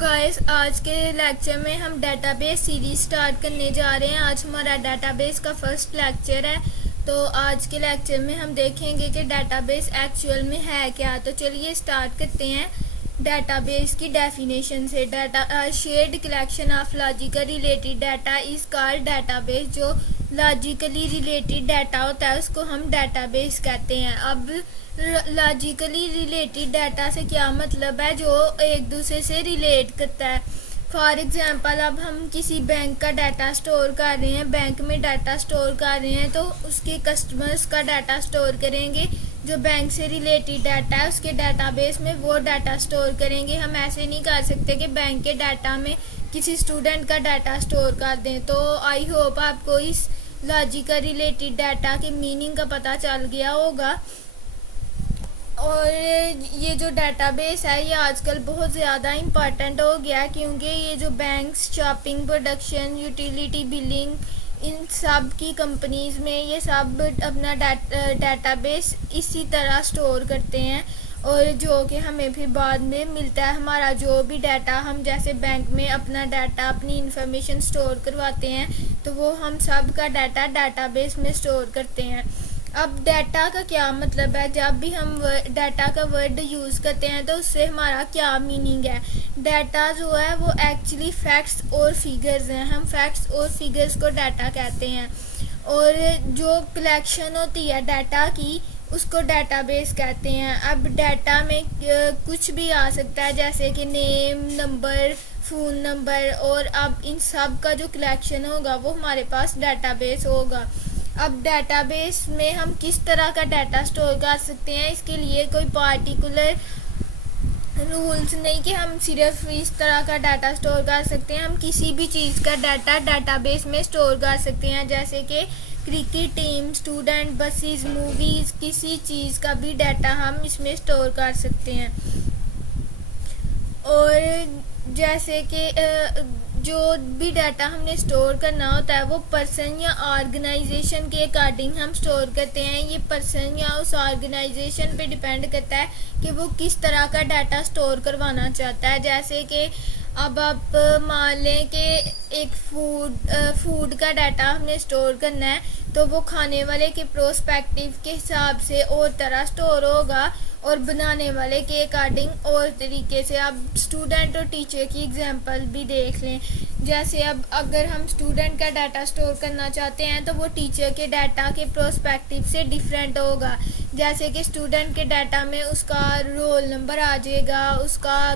Guys, आज के lecture में हम डेटाबेस सीरीज स्टार्ट करने जा रहे हैं। आज हमारा डेटाबेस का फर्स्ट लेक्चर है। तो आज के लेक्चर में हम देखेंगे कि डेटाबेस एक्चुअल में है क्या। तो चलिए स्टार्ट करते हैं डेटाबेस की डेफिनेशन से। Data shared collection of logically related data is called database. जो लॉजिकली रिलेटेड डाटा होता है उसको हम डेटाबेस कहते हैं। अब लॉजिकली रिलेटेड डाटा से क्या मतलब है? जो एक दूसरे से रिलेट करता है। फॉर एग्जांपल, अब हम किसी बैंक का डाटा स्टोर कर रहे हैं, बैंक में डाटा स्टोर कर रहे हैं, तो उसके कस्टमर्स का डाटा स्टोर करेंगे। जो बैंक से रिलेटेड डाटा है उसके डाटाबेस में वो डाटा स्टोर करेंगे। हम ऐसे नहीं कर सकते कि बैंक के डाटा में किसी स्टूडेंट का डाटा स्टोर कर दें। तो आई होप आपको इस लॉजिकल रिलेटेड डाटा के मीनिंग का पता चल गया होगा। और ये जो डेटाबेस है ये आजकल बहुत ज़्यादा इम्पॉर्टेंट हो गया, क्योंकि ये जो banks, shopping, production, utility, billing, इन सब की कंपनीज़ में ये सब अपना डेटाबेस इसी तरह स्टोर करते हैं, और जो कि हमें फिर बाद में मिलता है। हमारा जो भी डाटा, हम जैसे बैंक में अपना डाटा, अपनी इंफॉर्मेशन स्टोर करवाते हैं, तो वो हम सब का डाटा डेटाबेस में स्टोर करते हैं। अब डाटा का क्या मतलब है? जब भी हम डाटा का वर्ड यूज़ करते हैं तो उससे हमारा क्या मीनिंग है? डाटा जो है वो एक्चुअली फैक्ट्स और फिगर्स हैं। हम फैक्ट्स और फिगर्स को डाटा कहते हैं, और जो कलेक्शन होती है डाटा की उसको डेटाबेस कहते हैं। अब डाटा में कुछ भी आ सकता है, जैसे कि नेम, नंबर, फ़ोन नंबर, और अब इन सब का जो कलेक्शन होगा वो हमारे पास डेटाबेस होगा। अब डेटाबेस में हम किस तरह का डाटा स्टोर कर सकते हैं, इसके लिए कोई पार्टिकुलर रूल्स नहीं कि हम सिर्फ इस तरह का डाटा स्टोर कर सकते हैं। हम किसी भी चीज़ का डाटा डेटाबेस में स्टोर कर सकते हैं, जैसे कि cricket team, student, buses, movies, किसी चीज़ का भी डाटा हम इसमें स्टोर कर सकते हैं। और जैसे कि जो भी डाटा हमने स्टोर करना होता है वो पर्सन या ऑर्गेनाइजेशन के अकॉर्डिंग हम स्टोर करते हैं। ये पर्सन या उस ऑर्गेनाइजेशन पे डिपेंड करता है कि वो किस तरह का डाटा स्टोर करवाना चाहता है। जैसे कि अब आप मान लें कि एक फूड का डाटा हमने स्टोर करना है, तो वो खाने वाले के प्रोस्पेक्टिव के हिसाब से और तरह स्टोर होगा, और बनाने वाले के अकॉर्डिंग और तरीके से। अब स्टूडेंट और टीचर की एग्जांपल भी देख लें। जैसे अब अगर हम स्टूडेंट का डाटा स्टोर करना चाहते हैं तो वो टीचर के डाटा के प्रोस्पेक्टिव से डिफरेंट होगा। जैसे कि स्टूडेंट के डाटा में उसका रोल नंबर आ जाएगा, उसका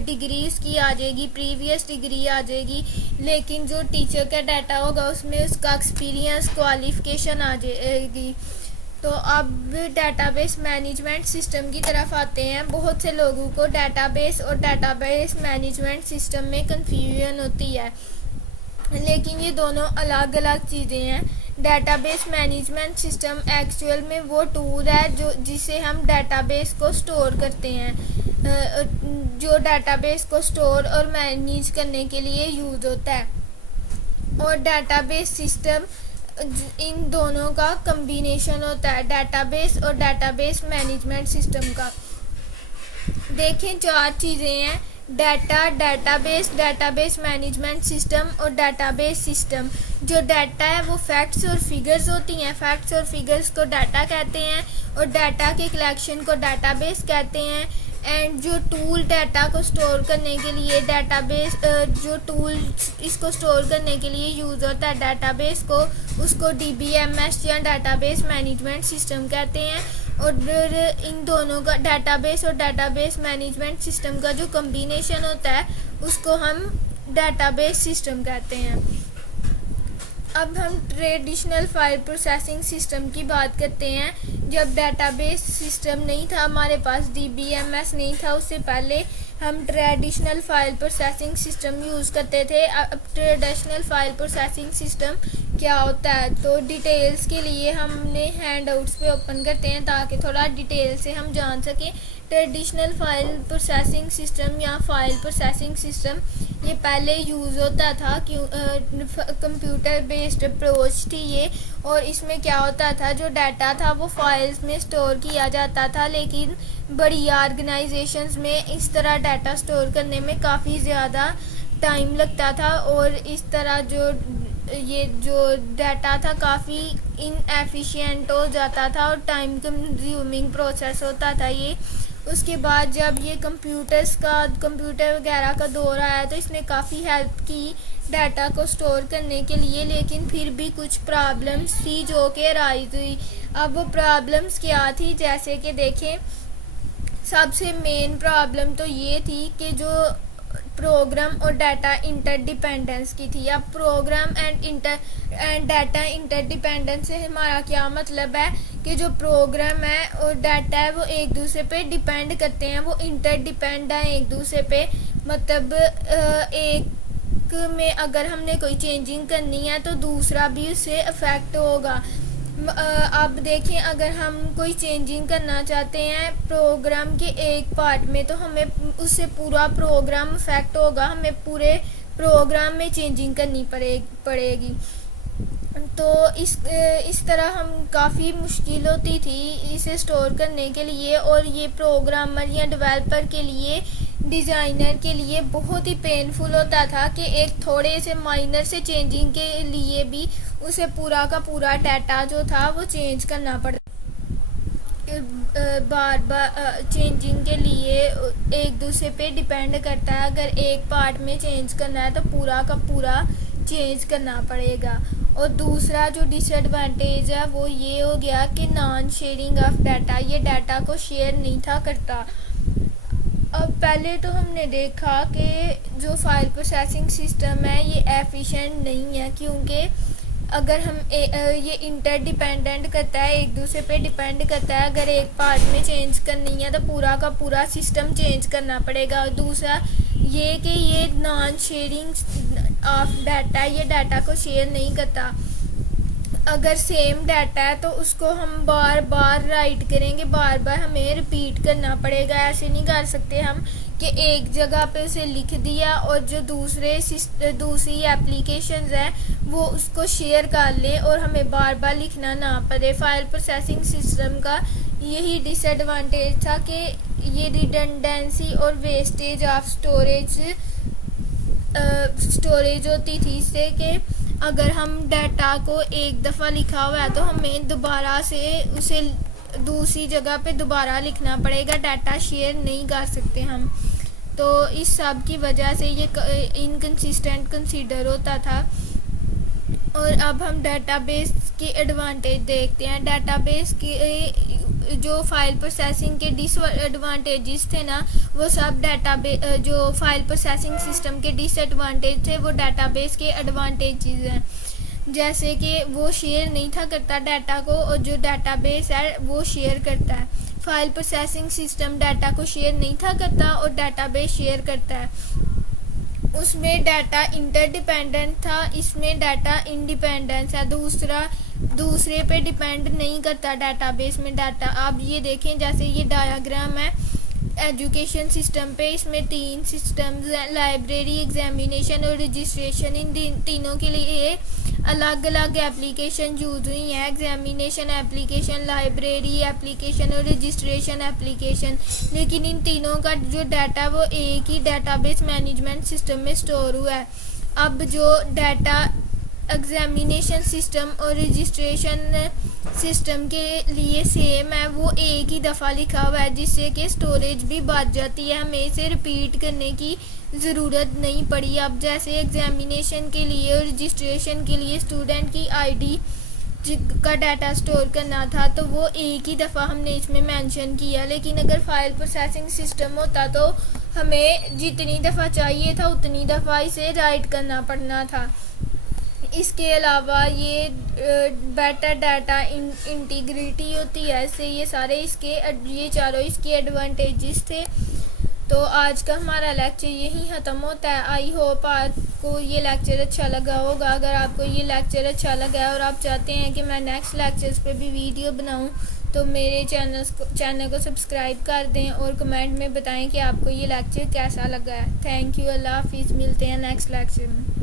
डिग्री उसकी आ जाएगी, प्रीवियस डिग्री आ जाएगी, लेकिन जो टीचर का डाटा होगा उसमें उसका एक्सपीरियंस, क्वालिफिकेशन आ जाएगी। तो अब डेटाबेस मैनेजमेंट सिस्टम की तरफ आते हैं। बहुत से लोगों को डेटाबेस और डेटाबेस मैनेजमेंट सिस्टम में कंफ्यूजन होती है, लेकिन ये दोनों अलग अलग चीज़ें हैं। डेटाबेस मैनेजमेंट सिस्टम एक्चुअल में वो टूल है जो जिसे हम डेटाबेस को स्टोर करते हैं, जो डेटाबेस को स्टोर और मैनेज करने के लिए यूज़ होता है। और डेटाबेस सिस्टम, इन दोनों का कम्बिनेशन होता है, डेटाबेस और डेटाबेस मैनेजमेंट सिस्टम का। देखें, 4 चीज़ें हैं: data, database, database management system और डेटाबेस सिस्टम। जो डाटा है वो फैक्ट्स और फिगर्स होती हैं। फैक्ट्स और फिगर्स को डाटा कहते हैं, और डाटा के कलेक्शन को डेटाबेस कहते हैं। एंड जो टूल डाटा को स्टोर करने के लिए डेटाबेस, जो टूल इसको स्टोर करने के लिए यूज़ होता है डेटाबेस को, उसको DBMS या डेटाबेस मैनेजमेंट सिस्टम कहते हैं। और इन दोनों का, डेटाबेस और डेटाबेस मैनेजमेंट सिस्टम का जो कम्बिनेशन होता है उसको हम डेटाबेस सिस्टम कहते हैं। अब हम ट्रेडिशनल फाइल प्रोसेसिंग सिस्टम की बात करते हैं। जब डेटाबेस सिस्टम नहीं था, हमारे पास DBMS नहीं था, उससे पहले हम traditional file processing system use करते थे। अब ट्रेडिशनल फाइल प्रोसेसिंग सिस्टम क्या होता है, तो डिटेल्स के लिए हमने हैंड आउट्स पे ओपन करते हैं ताकि थोड़ा डिटेल से हम जान सकें। ट्रेडिशनल फाइल प्रोसेसिंग सिस्टम या फाइल प्रोसेसिंग सिस्टम ये पहले यूज़ होता था कंप्यूटर बेस्ड अप्रोच थी ये। और इसमें क्या होता था, जो डाटा था वो फाइल्स में स्टोर किया जाता था, लेकिन बड़ी ऑर्गेनाइजेशंस में इस तरह डाटा स्टोर करने में काफ़ी ज़्यादा टाइम लगता था, और इस तरह जो डाटा था काफ़ी इनएफिशिएंट हो जाता था और टाइम कंज्यूमिंग प्रोसेस होता था ये। उसके बाद जब ये कंप्यूटर वगैरह का दौर आया तो इसने काफ़ी हेल्प की डाटा को स्टोर करने के लिए, लेकिन फिर भी कुछ प्रॉब्लम्स थी जो कि राइज हुई। अब वो प्रॉब्लम्स क्या थी, जैसे कि देखें, सबसे मेन प्रॉब्लम तो ये थी कि जो प्रोग्राम और डाटा इंटरडिपेंडेंस की थी। अब प्रोग्राम एंड डाटा इंटरडिपेंडेंस से हमारा क्या मतलब है कि जो प्रोग्राम है और डाटा है वो एक दूसरे पे डिपेंड करते हैं, वो इंटरडिपेंड है एक दूसरे पे। मतलब एक में अगर हमने कोई चेंजिंग करनी है तो दूसरा भी उससे अफेक्ट होगा। अब देखें, अगर हम कोई चेंजिंग करना चाहते हैं प्रोग्राम के एक पार्ट में तो हमें उससे पूरा प्रोग्राम अफेक्ट होगा, हमें पूरे प्रोग्राम में चेंजिंग करनी पड़ेगी। तो इस तरह हम काफ़ी मुश्किल होती थी इसे स्टोर करने के लिए, और ये प्रोग्रामर या डेवलपर के लिए, डिज़ाइनर के लिए बहुत ही पेनफुल होता था कि एक थोड़े से माइनर से चेंजिंग के लिए भी उसे पूरा का पूरा डाटा जो था वो चेंज करना पड़ता। बार बार चेंजिंग के लिए एक दूसरे पे डिपेंड करता है, अगर एक पार्ट में चेंज करना है तो पूरा का पूरा चेंज करना पड़ेगा। और दूसरा जो डिसएडवांटेज है वो ये हो गया कि नॉन शेयरिंग ऑफ डाटा, ये डाटा को शेयर नहीं था करता। अब पहले तो हमने देखा कि जो फाइल प्रोसेसिंग सिस्टम है ये एफिशिएंट नहीं है, क्योंकि अगर हम ये इंटरडिपेंडेंट करता है, एक दूसरे पे डिपेंड करता है। अगर एक पार्ट में चेंज करनी है तो पूरा का पूरा सिस्टम चेंज करना पड़ेगा। और दूसरा ये कि ये नॉन शेयरिंग ऑफ डाटा, ये डाटा को शेयर नहीं करता। अगर सेम डाटा है तो उसको हम बार बार राइट करेंगे, बार बार हमें रिपीट करना पड़ेगा। ऐसे नहीं कर सकते हम कि एक जगह पे उसे लिख दिया और जो दूसरी एप्लीकेशंस हैं वो उसको शेयर कर ले और हमें बार बार लिखना ना पड़े। फाइल प्रोसेसिंग सिस्टम का यही डिसएडवांटेज था कि ये रिडंडेंसी और वेस्टेज ऑफ स्टोरेज होती थी, इससे कि अगर हम डाटा को एक दफ़ा लिखा हुआ है तो हमें दोबारा से उसे दूसरी जगह पे दोबारा लिखना पड़ेगा, डाटा शेयर नहीं कर सकते हम। तो इस सब की वजह से ये इनकंसिस्टेंट कंसीडर होता था। और अब हम डाटाबेस की एडवांटेज देखते हैं। डाटाबेस की जो फाइल प्रोसेसिंग के डिसएडवांटेजेस थे ना, वो सब जो फाइल प्रोसेसिंग सिस्टम के डिसएडवांटेज थे वो डाटाबेस के एडवांटेजेस हैं। जैसे कि वो शेयर नहीं था करता डाटा को, और जो डाटाबेस है वो शेयर करता है। फाइल प्रोसेसिंग सिस्टम डाटा को शेयर नहीं था करता और डाटाबेस शेयर करता है। उसमें डाटा इंटरडिपेंडेंट था, इसमें डाटा इंडिपेंडेंस है, दूसरे पे डिपेंड नहीं करता डाटाबेस में डाटा। आप ये देखें, जैसे ये डायग्राम है एजुकेशन सिस्टम पे, इसमें 3 सिस्टम्स हैं, लाइब्रेरी, एग्जामिनेशन और रजिस्ट्रेशन। इन तीनों के लिए अलग अलग एप्लीकेशन यूज हुई हैं, एग्जामिनेशन एप्लीकेशन, लाइब्रेरी एप्लीकेशन और रजिस्ट्रेशन एप्लीकेशन। लेकिन इन तीनों का जो डाटा वो एक ही डाटाबेस मैनेजमेंट सिस्टम में स्टोर हुआ है। अब जो डाटा एग्जामिनेशन सिस्टम और रजिस्ट्रेशन सिस्टम के लिए सेम है, वो एक ही दफ़ा लिखा हुआ है, जिससे कि स्टोरेज भी बच जाती है, हमें इसे रिपीट करने की ज़रूरत नहीं पड़ी। अब जैसे एग्जामिनेशन के लिए और रजिस्ट्रेशन के लिए स्टूडेंट की आईडी का डाटा स्टोर करना था तो वो एक ही दफ़ा हमने इसमें मेंशन किया। लेकिन अगर फाइल प्रोसेसिंग सिस्टम होता तो हमें जितनी दफ़ा चाहिए था उतनी दफ़ा इसे राइट करना पड़ना था। इसके अलावा ये बेटर डाटा इंटीग्रिटी होती है, इससे ये चारों इसके एडवांटेजेस थे। तो आज का हमारा लेक्चर यहीं ख़त्म होता है। आई होप आपको ये लेक्चर अच्छा लगा होगा। अगर आपको ये लेक्चर अच्छा लगा है और आप चाहते हैं कि मैं नेक्स्ट लेक्चर्स पे भी वीडियो बनाऊं तो मेरे चैनल को सब्सक्राइब कर दें और कमेंट में बताएं कि आपको ये लेक्चर कैसा लगा है। Thank you. अल्लाह हाफिज़। मिलते हैं नेक्स्ट लेक्चर में।